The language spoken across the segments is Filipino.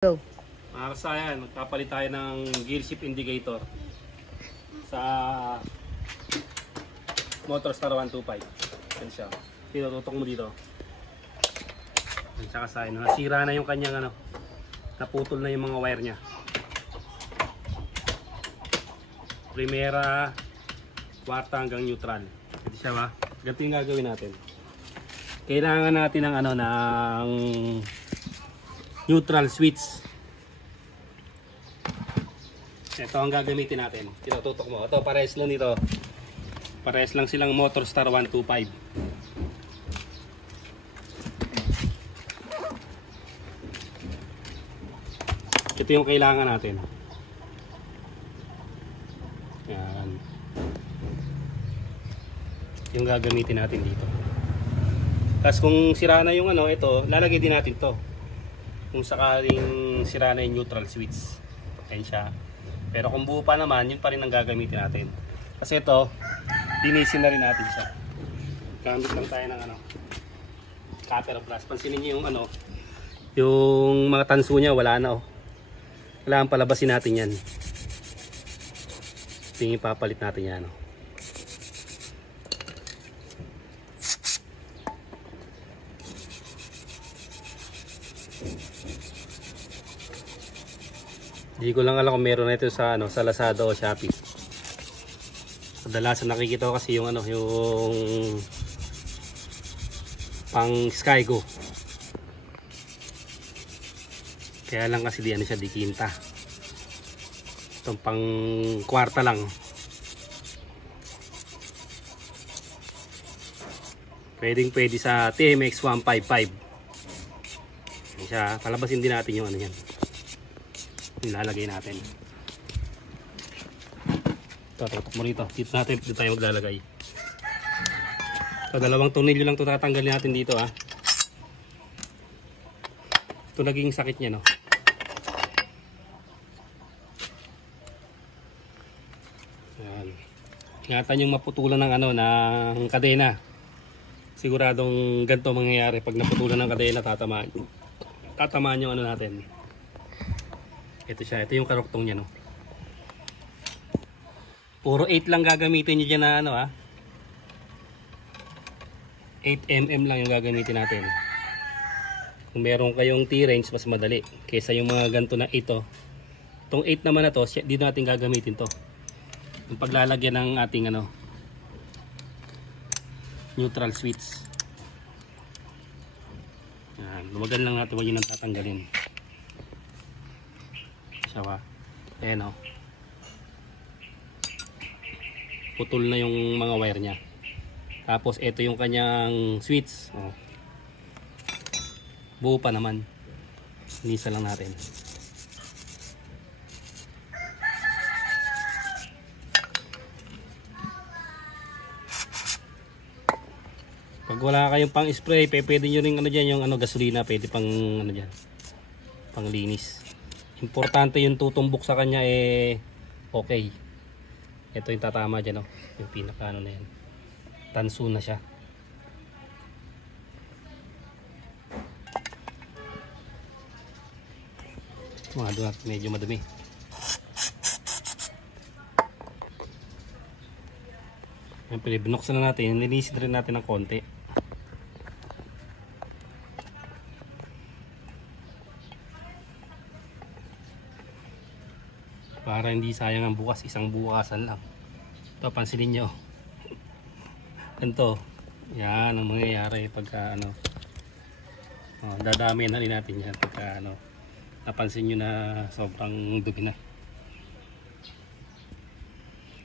Go. Mga kasayan, magpapalit tayo ng gear shift indicator sa Motorstar 125. Yan siya. Tinututok mo dito. Yan siya kasayan. Nasira na yung kanyang naputol na yung mga wire nya. Primera, kwarta hanggang neutral. Ito siya ba? Ganito yung gagawin natin. Kailangan natin ng ng neutral switch. Ito ang gagamitin natin. Tinututok mo. Ito parehas lang nito. Parehas lang silang Motorstar 125. Ito yung kailangan natin. Yan. Yung gagamitin natin dito. Tapos kung sira na yung ito, lalagay din natin to. Kung sakaling sira na yung neutral switch. Ayan siya. Pero kung buo pa naman, yun pa rin ang gagamitin natin. Kasi ito, linisin na rin natin siya. Gamit lang tayo ng copper plus. Pansinin niyo yung yung mga tanso niya, wala na Kailangan palabasin natin yan. Ito yung ipapalit natin yan. Hindi ko lang alam kung meron na ito sa sa Lazada o Shopee. Kadalasan nakikita ko kasi yung yung pang Skygo. Kaya lang kasi di siya di quinta. Itong pang kwarta lang. Pwede sa TMX 155. Yan siya, palabasin din natin yung yan. Ilalagay natin. Ito, tutok mo rito. Dito tayo maglalagay. So, dalawang tornilyo lang ito tatanggalin natin dito Ito naging sakit niya Ayan. Ingatan yung maputulan ng ng kadena. Siguradong ganito mangyayari pag naputulan ng kadena, tatamaan yung natin. Ito siya, ito yung karuktong niya Puro 8 lang gagamitin niyo diyan na 8mm lang yung gagamitin natin. Kung meron kayong T-range, mas madali kaysa yung mga ganito na 8 Itong 8 naman na to, dito natin gagamitin to. Yung paglalagyan ng ating neutral switch. Yan, lumagan lang natin, wag yun ang tatanggalin. Siya ayan putol na yung mga wire nya. Tapos ito yung kanyang switch buo pa naman. Nisa lang natin. Pag wala kayong pang spray, pwede nyo rin dyan yung gasolina, pwede pang dyan pang linis. Importante yung tutumbok sa kanya okay. Ito yung tatama dyan yung pinaka na yan. Tanso na siya. Doon natin medyo madumi. Siyempre binuksan na natin. Nilinisin rin natin ng konti. Para hindi sayang ang bukas, isang bukasan lang. Ito, pansinin nyo. Ganito. Yan ang mangyayari pagka dadami na rin natin yan pagka napansin nyo na sobrang dumi na.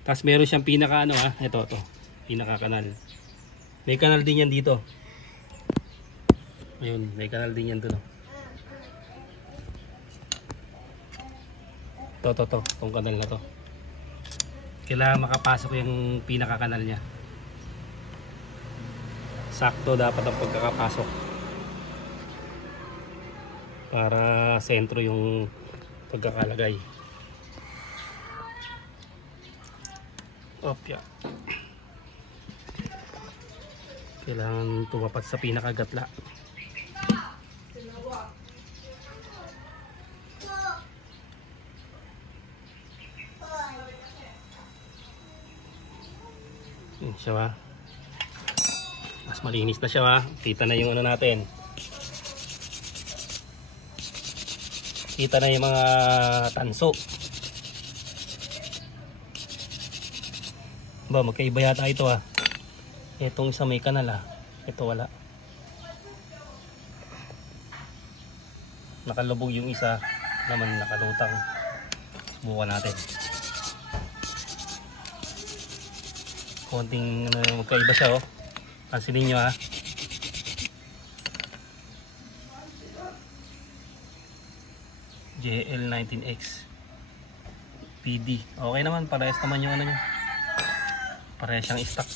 Tapos meron siyang pinaka ito, pinaka kanal. May kanal din yan dito. Ayun, may kanal din yan doon. Itong kanal na to. Kailangan makapasok yung pinaka-kanal niya. Sakto dapat ang pagkakapasok. Para sentro yung pagkakalagay. Opya. Kailangan tumapat sa pinaka-gatla. Yan siya ba? Mas malinis na siya ba? Kita na yung ano natin. Kita na yung mga tanso. Ba, magkaiba yata ito ah. Itong isa may kanal ah. Ito wala. Nakalubog yung isa, naman nakalutang. Subukan natin. Konting magkaiba siya oh. Pansinin nyo ha. JL19X PD. Okay naman, parehas naman yung ano nyo. Parehas siyang stock.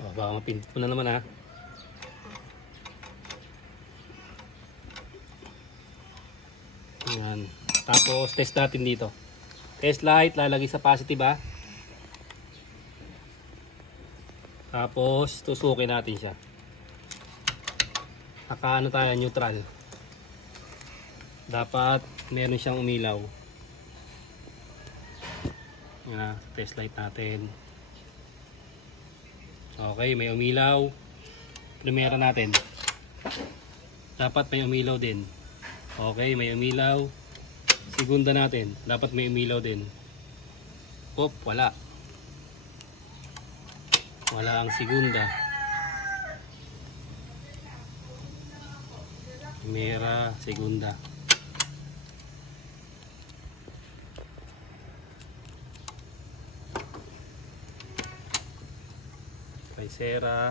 Oh, baka mapindot mo na naman ha. Ayan. Tapos test natin dito. Test light, lalagay sa positive ha. Tapos tusukin natin siya. Naka ano tayo, neutral. Dapat meron siyang umilaw. Ayan, test light natin. Okay, may umilaw. Primera natin. Dapat may umilaw din. Okay, may umilaw. Segunda natin. Dapat may umilaw din. Oop, wala. Wala ang segunda. Primera, segunda. Sera.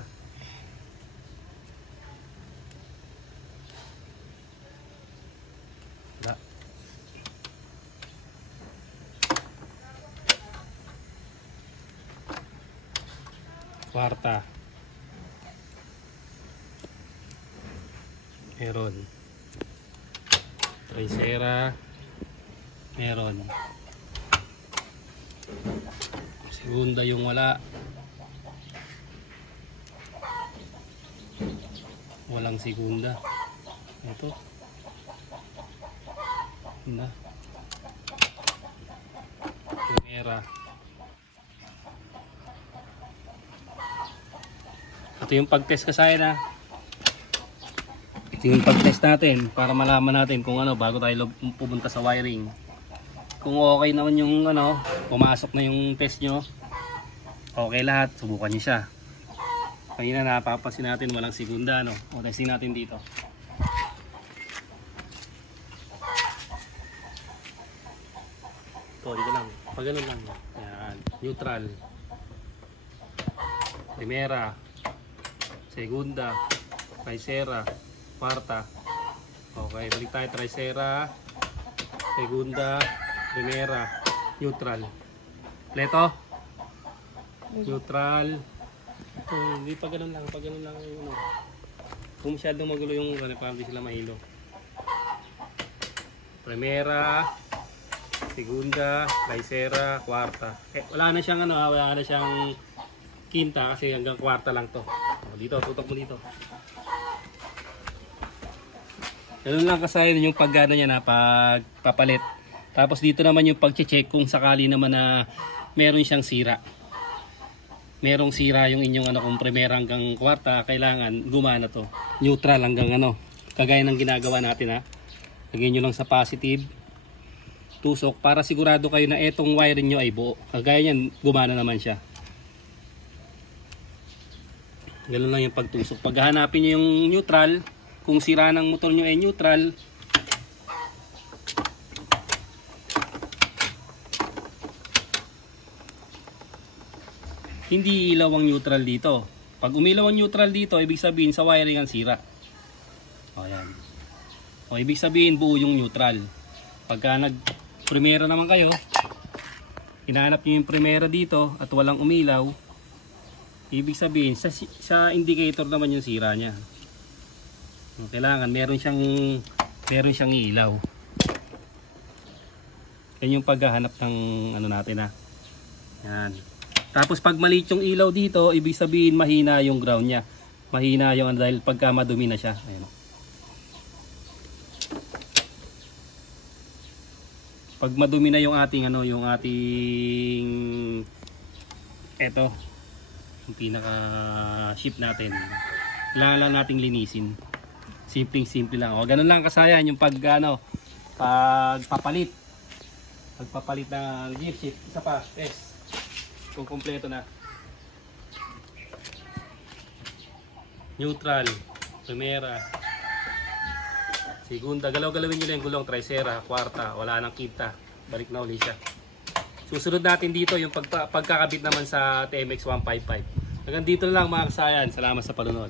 Wala. Kwarta. Meron. Tercera. Meron. Segunda yung wala. Walang segunda. Ito. Na. Primera. Ito yung pag-test kasaya na. Ito yung pag-test natin para malaman natin kung ano bago tayo pupunta sa wiring. Kung okay naman yung ano, pumasok na yung test nyo. Okay lahat, subukan nyo siya. Kanina napapasin natin walang segunda no. O testing natin dito. Ito dito lang. Pag ganun lang. Yan. Neutral. Primera. Segunda. Tercera. Kwarta. Okay. Balik tayo. Tercera. Segunda. Primera. Neutral. Pleto. Neutral. Hindi pa ganun lang, pag ganun lang yung ano. Kung masyadong magulo yung ano, parang di sila mahilo. Primera, segunda, tercera, kwarta. Wala na siyang ano, wala na siyang quinta kasi hanggang kwarta lang to. Dito, tutok mo dito. Ganun lang kasayin yung paggana niya na pagpapalit. Tapos dito naman yung pag-check kung sakali naman na meron siyang sira. Merong sira yung inyong ano, kung primera hanggang kwarta, kailangan gumana to. Neutral hanggang ano, kagaya ng ginagawa natin ha. Lagyan nyo lang sa positive, tusok, para sigurado kayo na etong wiring nyo ay buo. Kagaya yan, gumana naman siya. Ganun lang yung pagtusok. Pag hanapin nyo yung neutral, kung sira ng motor nyo ay neutral, hindi ilaw ang neutral dito. Pag umilaw ang neutral dito, ibig sabihin sa wiring ang sira. O yan. O ibig sabihin buo yung neutral. Pagka nag-primera naman kayo, hinahanap nyo yung primera dito at walang umilaw, ibig sabihin sa indicator naman yung sira nya. Kailangan meron siyang ilaw. Yan yung paghahanap ng ano natin ha. Yan. Tapos pag maliit yung ilaw dito, ibig sabihin mahina yung ground niya. Mahina yung dahil pagka madumi na siya. Ayan. Pag madumi na yung ating eto, yung pinaka ship natin, kailangan lang nating linisin. Simple lang. O ganun lang kasayan yung pagpapalit ng gear shift. Isa pa, test kung kompleto na. Neutral, primera, segunda, galaw-galawin nyo lang yung gulong, tercera, kwarta, wala nang kita, balik na uli siya. Susunod natin dito yung pagkakabit naman sa TMX 155. Hanggang dito lang mga kasayan, salamat sa panonood.